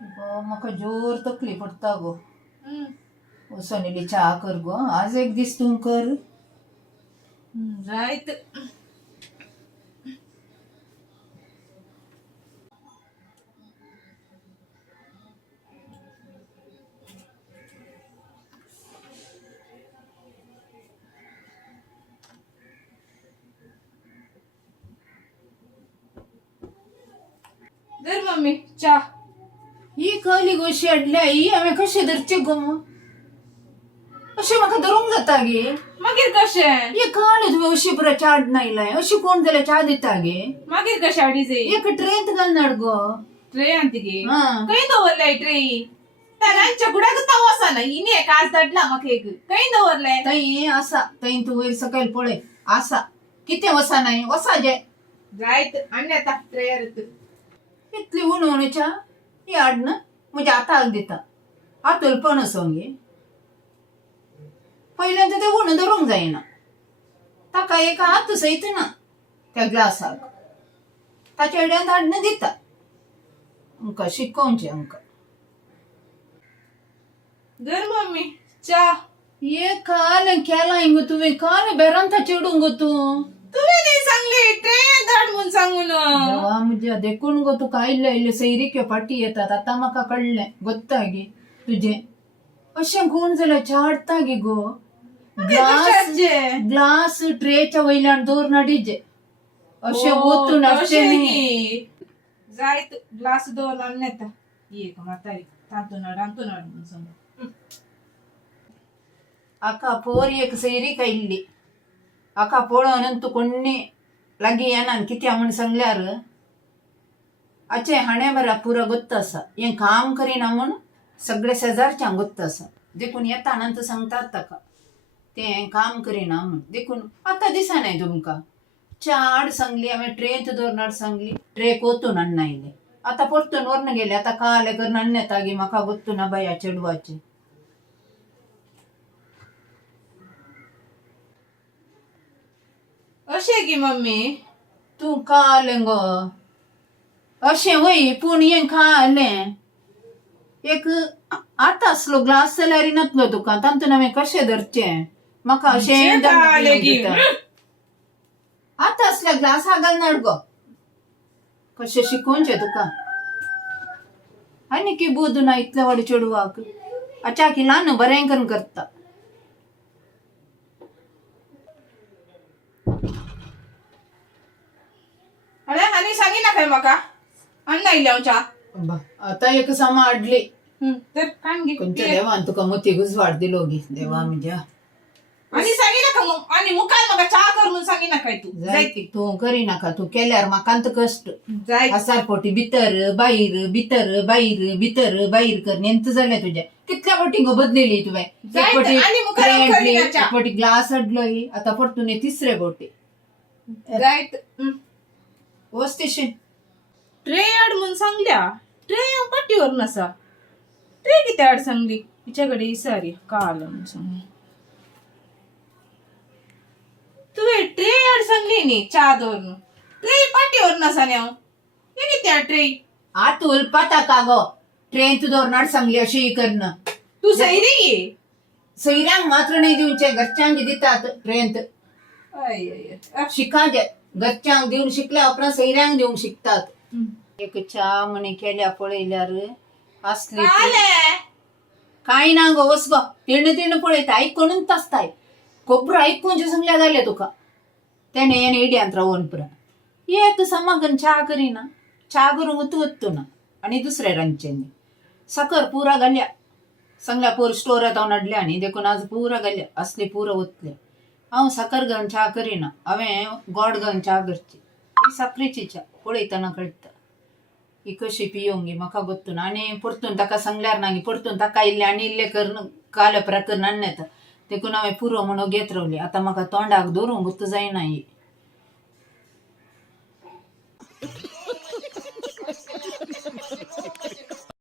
म्हाका जोर तकली पडटा गो. सोनेली चा कर गो, आज एक दीस तू कर. जायत. दर मम्मी चा. ही कहली गो शेडल्या ही हांवें कशें धरचे गो. अशें म्हाका धरूंक जाता गे. मागीर कशें हे कळ्ळें तुवें अशी पुरा चा हाडनायलाय. अशी कोण जाल्यार चा दिता गे. मागीर कशें हाडी जाय. एक ट्रेंत घालनाड गो. ट्रे आणती गे. हा. खंय दवरलाय ट्रे. तांच्या बुडाक ताव आसा ना हिने एक आज धाडला म्हाका एक. खंय दवरलाय. थंय आसा. थंय तूं वयर सकयल पळय आसा. कितें वसा नाही वसा जे. जायत आनी आता ट्रेयर. इतली उणवणीच्या ही हाडन म्हणजे आतां दिता. आतुलपण असो गे. पहिल्यांदा ते उण धरूंक जायना. ताका एक हात सयत ना त्या ग्लासाक. ताच्या एड्यान हाडन दिता. आमकां शिकोवचें आमकां. दर मम्मी चा. ये काल केलाय गो तुवें. काल बेरांता चेडूंक गो तूं. तुवें न्ही सांगली ट्रे धाड म्हूण सांगून. देवा म्हज्या देखून गो तुका आयले आयले सैरीक्यो पाटी येतात. आतां म्हाका कळ्ळें गोत्ता गे तुजें. अशें कोण जाल्यार च्या हाडटा गे गो. ग्लास ट्रेच्या वयल्यान दवरना डिजे. अशें ओतून अशें न्ही. जायत ग्लास दवर आनी येता. एक म्हातारी तांतून हाड म्हूण सांग. आका पोरी एक सैरीक आयिल्ली. आका पळोवन तू कोणी लागीं येना कित्या म्हूण सांगल्यार आचे हाणे बरा पुरो गोत्त आसा. हें काम करिना म्हूण सगळे शेजारच्यांक गोत्त आसा. देखून येता तू सांगतात ताका तें काम करिना म्हूण. देखून आतां दिसनाय तुमकां. च्या हाड सांगली हांवें ट्रेंत दवरनाड सांगली. ट्रेक ओतून हाडून आयले. आतां परतून व्हरून गेले. आतां काले करून हाडून येता गे. म्हाका गोत्तू ना बाया चेडवाचें. अशें गे मम्मी. तू कालें गो. अशें वय पूण हें कालें. एक आतां असलो ग्लास जाल्यार इनातलो तुका. तांतून हांवें कशें धरचें. म्हाका अशें आतां असल्या ग्लासा घालनाड गो. कशें शिकोवचें तुका. आनी की बुद ना इतल्या व्हड चेडवाक. अच्छा की ल्हान बरें करून करता. अरे आनी सांगिना काय म्हाका. आनी आयली हांव चा. आतां एक सामा हाडली. तर काण घे. कोणत्या देवान तुका मोती गुजवाड दिलो गे. देवा म्हज्या. आनी सांगिना का आनी मुखार म्हाका चा कर म्हूण सांगिना काय तू. जायती तू करिनाका. तू केल्यार म्हाकांत कश्ट. जायत. आसारपोटी भितर बायर भितर बायर भितर बायर कर. नेंत जालें तुजें. कितल्या फावटी गो बदलेली तुवें. एक फावटी आनी मुखार ट्रे हांव हाडली, करिना चा. एक फावटी ग्लास हाडलोय. आतां परतून हे तिसरे फावटी जायत. वस्तीशी. ट्रे हाड म्हूण सांगल्या. ट्रे हांव पाटीवर नसा. ट्रे कितें हाड सांगली. तिच्या कडेन विचारी काल म्हूण सांगली. तुवें ट्रे हाड सांगली न्ही चा दवरून. ट्रे पाटीवर नसा न्ही हांव. हे कितें हाड ट्रे. आत उलपाता का गो. ट्रेन तू दोरनाड सांगली अशी करणं. तू सैरी गे. सैऱ्यांक मात्र नाही दिवचे. घरच्यांक दितात ट्रेंत. शिकाजे. घरच्यांक दिवन शिकल्या उपरांत सैऱ्यांक दिवंक शिकतात. एक चा म्हणे केल्या पळयल्यार असली काय ना गो. वस गो. तिणं पळयता आयकूनच आसताय. खोबरं आयकून सांगल्या जालें तुका. तेणे येणे इड्यांत रावून पुरा एक समागन चा करिना. चा करूंक वत्तू ना. आनी दुसऱ्या रांदचें साकर पुरा घाल्या. सांगल्या पोर स्टोरात हांव हाडल्या न्ही. देखून आज पुरा घाल्या. असली पुरा वतले. हांव साकर घालून चा करिना. हांवें गोड घालून चा करची. ही साखरेची चा पळयतना कळटा. ही कशी पियोंक गे म्हाका गोत्तू ना. आनी परतून ताका सांगल्यार ना परतून ताका इल्ले आनी इल्ले करून काल उपरांत करून हाडून येता. देखून हांवें पुरो म्हणून घेत रावली. आतां म्हाका तोंडाक धरूंक गुत्त जायना ही.